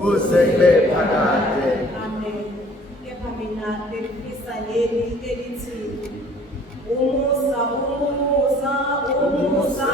kuze kube phakade. Amen. Kepha mina belifisa leli elithi umusa, umusa, umusa.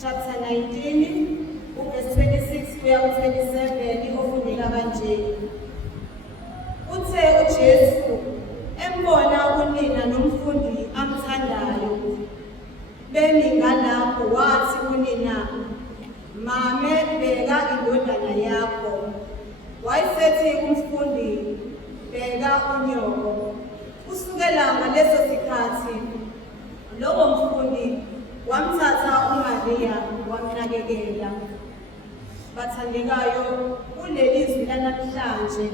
Chapter 19, verse 26 kuya ku-27 ofundeka kanje. Uthe uJesu embona unina nomfundi amthandayo bemi ngalapho wathi kunina, "Mame, bheka indodana yakho." Wayesethi kumfundi, "Bheka unyoko." Kusukela ngaleso sikhathi lowo mfundi wamthatha uMaria wamnakekela. Bathandekayo, kuleli zwi lanamhlanje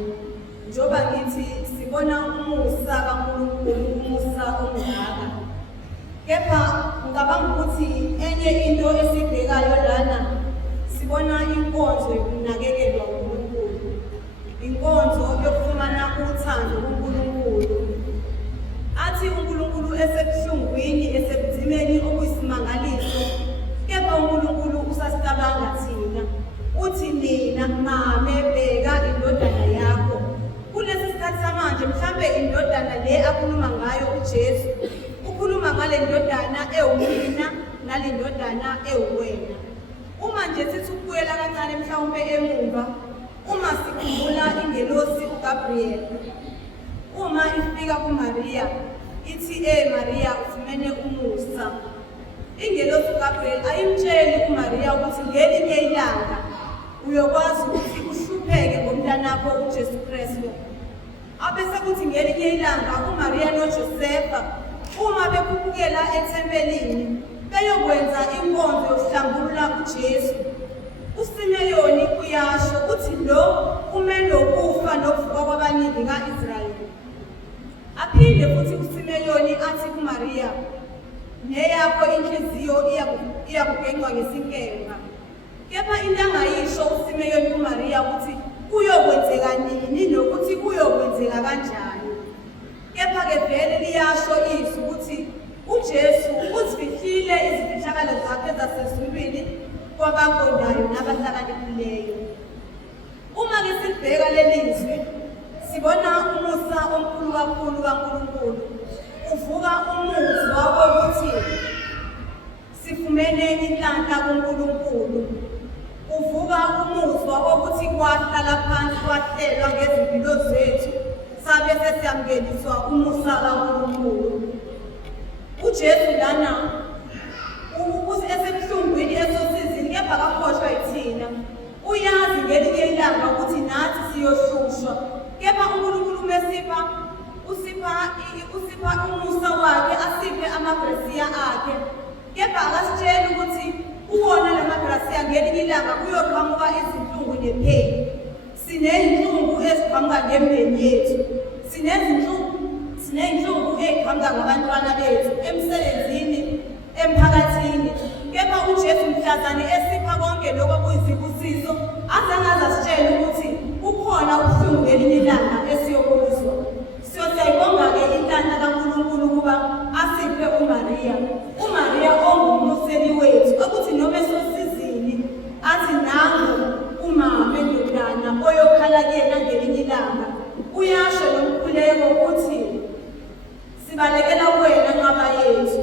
njoba ngithi sibona umusa kaNkulunkulu, umusa omngaka. Kepha ngicabanga ukuthi enye into esibhekayo lana sibona inkonzo yokunakekelwa uNkulunkulu, inkonzo yokufumana uthando kuNkulunkulu. Athi uNkulunkulu esebuhlungwini, esebudzimeni obuyisimangaliso, kepha uNkulunkulu usasicabanga thina. Uthi, "Nina mame, bheka indodana yakho." Kulesi sikhathi samanje mhlambe indodana le akhuluma ngayo uJesu ukhuluma ngale ndodana ewumina nale ndodana ewuwena. Uma nje sithi ukubuyela kancane mhlawumbe emumva, uma sikhumbula ingelosi uGabriel, uma ifika kuMaria ithi, Maria, ufumene umusa. Ingelosi uGabriel ayimtsheli uMaria ukuthi ngelinye ilanga uyokwazi ukuthi uhlupheke ngomntanakho uJesu Kristu. Abese kuthi ngelinye ilanga uMaria noJosefa uma bekhuphukela ethempelini beyokwenza inkonzo yokuhlambulula uJesu, uSimeyoni uyasho uthi lo umele ukufa nokuvuka kwabaningi ka-Israyeli. Aphinde futhi uSimeyoni athi kuMaria, "Neyakho inhliziyo iyakugenqwa ngesinkemba." Kepha into angayisho uSimeyoni kuMaria ukuthi kuyokwenzeka nini nokuthi kuyokwenzeka kanjani. Kepha-ke vele liyasho izwi ukuthi uJesu uzifihlile izifihlakalo zakhe zasezulwini kwabaqondayo nabahlakaniphileyo. Uma-ke silibheka leli zwi sibona umusa omkhulu kakhulu kaNkulunkulu. Uvuka umuzwa wokuthi sifumene inhlanhla kuNkulunkulu. Uvuka umuzwa wokuthi kwahlala phansi kwahlelwa ngezimpilo zethu sabe sesiyamukeliswa umusa kaNkulunkulu. uJesu lana esebuhlungwini esosizini, kepha kakhohlwa yithina. Uyazi ngelinye ilanga ukuthi nathi siyohlushwa, kepha uNkulunkulu usipha umusa wakhe, asiphe amagrasiya akhe. Kepha akasitsheli ukuthi uwona lamagrasiya ngelinye ilanga kuyoqhamuka izinhlungu nepheni. Siney'nhlungu eziqhamuka ngemndeni yethu, siney'nhlungu ey'qhamuka ngabantwana bethu, emsebenzini, emphakathini. Kepha uJesu mhlazane esipha konke lokho kuyizibusiso, azange azasitshela ukuthi ukhona ubuhlungu ngelinye ilanga esiyobuzwa. Siyayibonga-ke inhlanhla kaNkulunkulu ukuba asiphe uMaria ongumuseli wethu, ukuthi noma esosizini athi nangu umama endodana oyokhala kuyena ngelinye ilanga. Uyasho nomkhuleko ukuthi sibalekela kuwena nqaba yethu.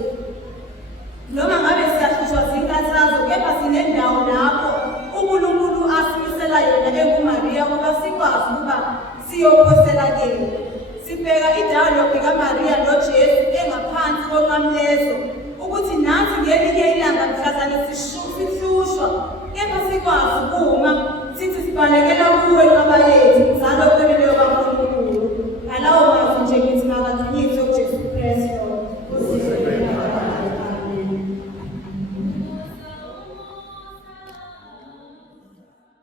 Noma ngabe siyahlushwa zinkathazo, kepha sinendawo lapho uNkulunkulu asimisela yona ekuMaria ukuba sikwazi ukuba siyokhosela kuyena. Sibheka idayalogi kaMaria noJesu engaphansi konqamlezo ukuthi nathi ngelinye ilanga mhlazane sihlushwa, kepha sikwazi ukuma sithi sibalekela kuwe nqaba yethu.